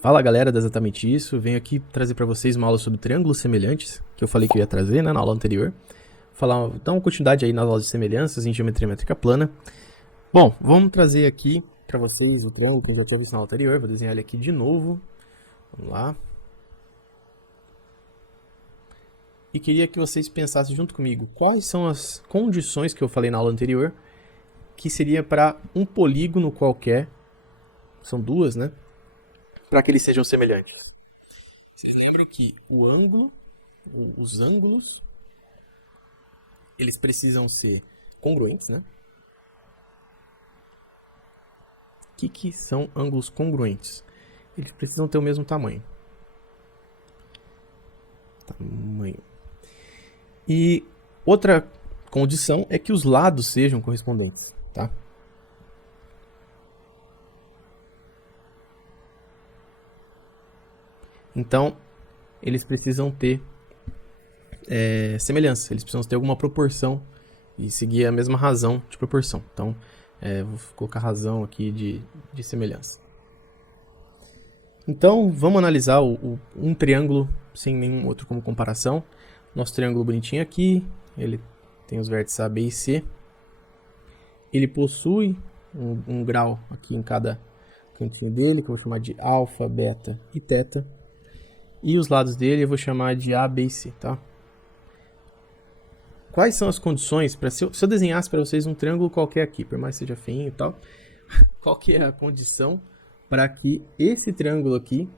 Fala galera, é exatamente isso. Venho aqui trazer para vocês uma aula sobre triângulos semelhantes, que eu falei que eu ia trazer, né, na aula anterior. Dar uma continuidade aí nas aulas de semelhanças em geometria métrica plana. Bom, vamos trazer aqui para vocês o triângulo que eu já tinha visto na aula anterior. Vou desenhar ele aqui de novo. Vamos lá. E queria que vocês pensassem junto comigo quais são as condições que eu falei na aula anterior, que seria para um polígono qualquer, são duas, né, para que eles sejam semelhantes. Vocês lembram que os ângulos, eles precisam ser congruentes, né? O que são ângulos congruentes? Eles precisam ter o mesmo tamanho. E outra condição é que os lados sejam correspondentes, tá? Então, eles precisam ter semelhança, eles precisam ter alguma proporção e seguir a mesma razão de proporção. Então, vou colocar razão aqui de semelhança. Então, vamos analisar um triângulo sem nenhum outro como comparação. Nosso triângulo bonitinho aqui, ele tem os vértices A, B e C. Ele possui um grau aqui em cada cantinho dele, que eu vou chamar de alfa, beta e teta. E os lados dele eu vou chamar de A, B e C, tá? Quais são as condições para se eu desenhasse para vocês um triângulo qualquer aqui, por mais que seja feinho e tal, qual que é a condição para que esse triângulo aqui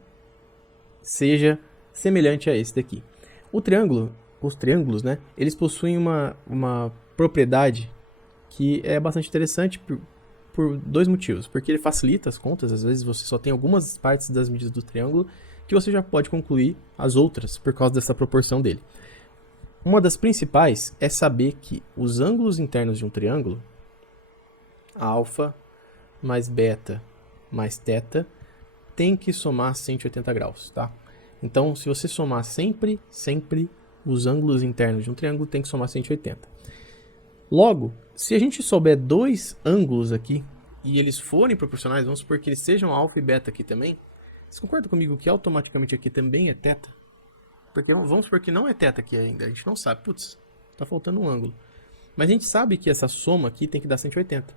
seja semelhante a esse daqui? Os triângulos, né, eles possuem uma propriedade que é bastante interessante por dois motivos. Porque ele facilita as contas, às vezes você só tem algumas partes das medidas do triângulo que você já pode concluir as outras por causa dessa proporção dele. Uma das principais é saber que os ângulos internos de um triângulo, alfa mais beta mais teta, tem que somar 180 graus, tá? Então, se você somar sempre os ângulos internos de um triângulo, tem que somar 180. Logo, se a gente souber dois ângulos aqui, e eles forem proporcionais, vamos supor que eles sejam alfa e beta aqui também, você concorda comigo que automaticamente aqui também é teta? Porque vamos supor que não é teta aqui ainda, a gente não sabe, putz, tá faltando um ângulo. Mas a gente sabe que essa soma aqui tem que dar 180.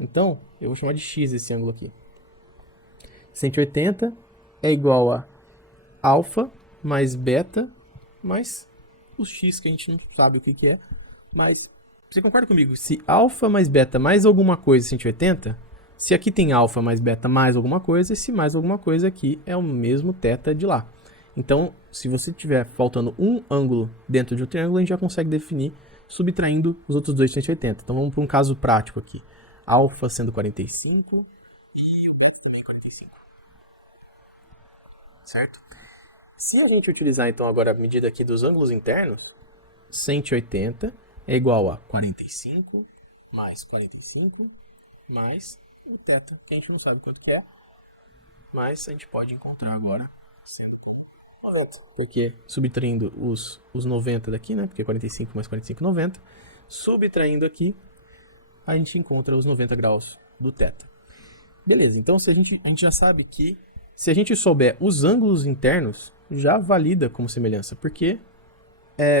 Então, eu vou chamar de x esse ângulo aqui. 180 é igual a alfa mais beta mais o x, que a gente não sabe o que é. Mas você concorda comigo? Se alfa mais beta mais alguma coisa é 180, se aqui tem alfa mais beta mais alguma coisa, esse mais alguma coisa aqui é o mesmo teta de lá. Então, se você tiver faltando um ângulo dentro de um triângulo, a gente já consegue definir subtraindo os outros dois de 180. Então, vamos para um caso prático aqui. Alfa sendo 45 e beta também 45. Certo? Se a gente utilizar, então, agora a medida aqui dos ângulos internos, 180 é igual a 45 mais 45 mais o teta, que a gente não sabe quanto que é, mas a gente pode encontrar agora sendo 90. Porque subtraindo os 90 daqui, né? Porque 45 mais 45, 90. Subtraindo aqui, a gente encontra os 90 graus do teta. Beleza, então a gente já sabe que se a gente souber os ângulos internos, já valida como semelhança. Porque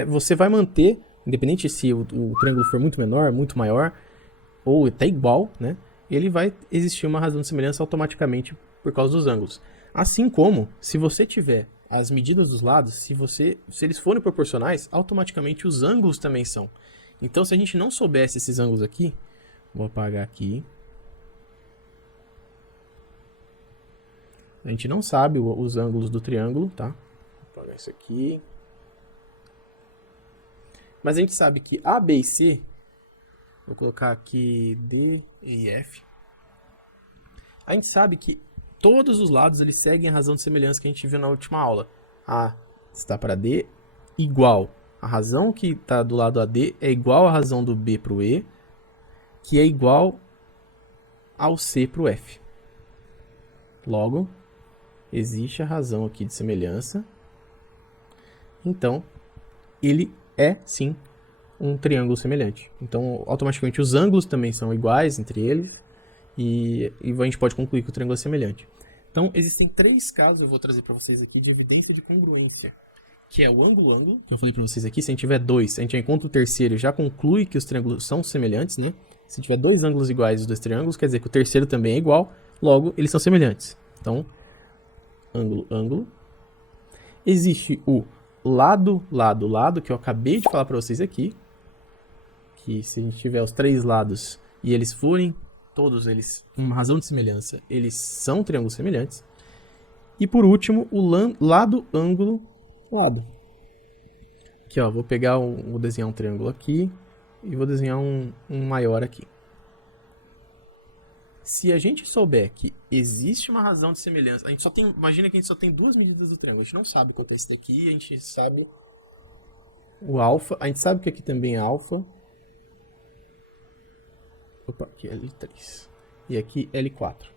você vai manter, independente se o triângulo for muito menor, muito maior, ou até igual, né? Ele vai existir uma razão de semelhança automaticamente por causa dos ângulos. Assim como, se você tiver as medidas dos lados, se eles forem proporcionais, automaticamente os ângulos também são. Então, se a gente não soubesse esses ângulos aqui, vou apagar aqui. A gente não sabe os ângulos do triângulo, tá? Vou apagar isso aqui. Mas a gente sabe que A, B e C, vou colocar aqui D, E e F. A gente sabe que todos os lados eles seguem a razão de semelhança que a gente viu na última aula. A está para D igual. A razão que está do lado AD é igual à razão do B para o E, que é igual ao C para o F. Logo, existe a razão aqui de semelhança. Então, ele é, sim, um triângulo semelhante. Então, automaticamente, os ângulos também são iguais entre eles. E a gente pode concluir que o triângulo é semelhante. Então, existem 3 casos, eu vou trazer para vocês aqui, de evidência de congruência. Que é o ângulo-ângulo, que eu falei para vocês aqui, se a gente tiver 2, a gente já encontra o terceiro e já conclui que os triângulos são semelhantes, né? Se tiver 2 ângulos iguais os 2 triângulos, quer dizer que o terceiro também é igual, logo eles são semelhantes. Então, ângulo, ângulo. Existe o lado, lado, lado, que eu acabei de falar para vocês aqui, que se a gente tiver os 3 lados e eles forem, todos eles, com uma razão de semelhança, eles são triângulos semelhantes. E por último, o lado, ângulo, lado. Aqui, ó, vou pegar, vou desenhar um triângulo aqui e vou desenhar um maior aqui. Se a gente souber que existe uma razão de semelhança, a gente só tem, imagina que a gente só tem 2 medidas do triângulo, a gente não sabe quanto é esse daqui, a gente sabe o alfa, a gente sabe que aqui também é alfa. Opa, aqui é L3. E aqui L4.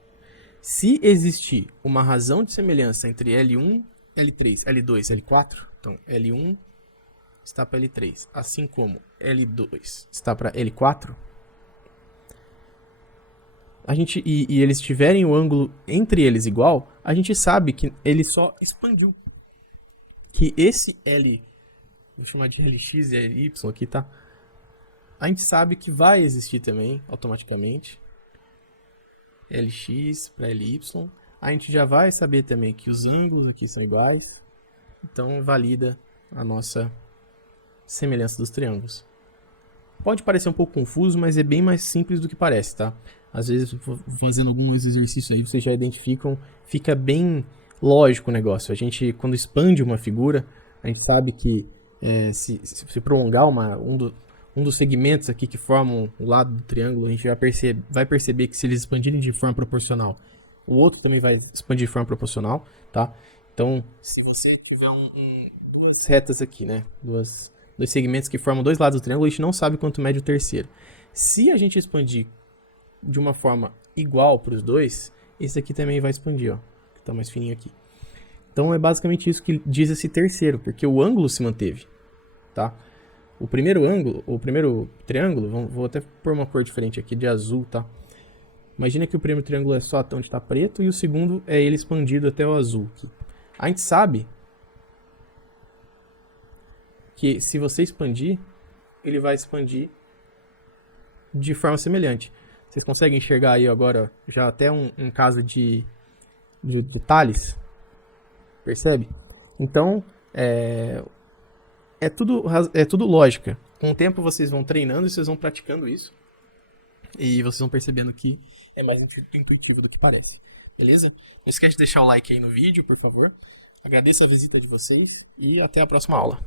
Se existir uma razão de semelhança entre L1, L3, L2, L4, então L1 está para L3, assim como L2 está para L4, a gente, e eles tiverem o ângulo entre eles igual, a gente sabe que ele só expandiu. Que esse L, vou chamar de LX e LY aqui, tá? A gente sabe que vai existir também, automaticamente, LX para LY. A gente já vai saber também que os ângulos aqui são iguais. Então, valida a nossa semelhança dos triângulos. Pode parecer um pouco confuso, mas é bem mais simples do que parece, tá? Às vezes, fazendo alguns exercícios aí, vocês já identificam, fica bem lógico o negócio. A gente, quando expande uma figura, a gente sabe que se prolongar um dos segmentos aqui que formam o lado do triângulo, a gente vai perceber que se eles expandirem de forma proporcional, o outro também vai expandir de forma proporcional, tá? Então, se você tiver duas retas aqui, né? Dois segmentos que formam 2 lados do triângulo, a gente não sabe quanto mede o terceiro. Se a gente expandir de uma forma igual para os dois, esse aqui também vai expandir, ó, que está mais fininho aqui. Então é basicamente isso que diz esse terceiro, porque o ângulo se manteve, tá? O primeiro ângulo, o primeiro triângulo, vou até pôr uma cor diferente aqui, de azul, tá? Imagina que o primeiro triângulo é só até onde está preto e o segundo é ele expandido até o azul aqui. A gente sabe que se você expandir, ele vai expandir de forma semelhante. Vocês conseguem enxergar aí agora já até um caso do Tales? Percebe? Então, é tudo lógica. Com o tempo vocês vão treinando e vocês vão praticando isso. E vocês vão percebendo que é mais intuitivo do que parece. Beleza? Não esquece de deixar o like aí no vídeo, por favor. Agradeço a visita de vocês e até a próxima aula.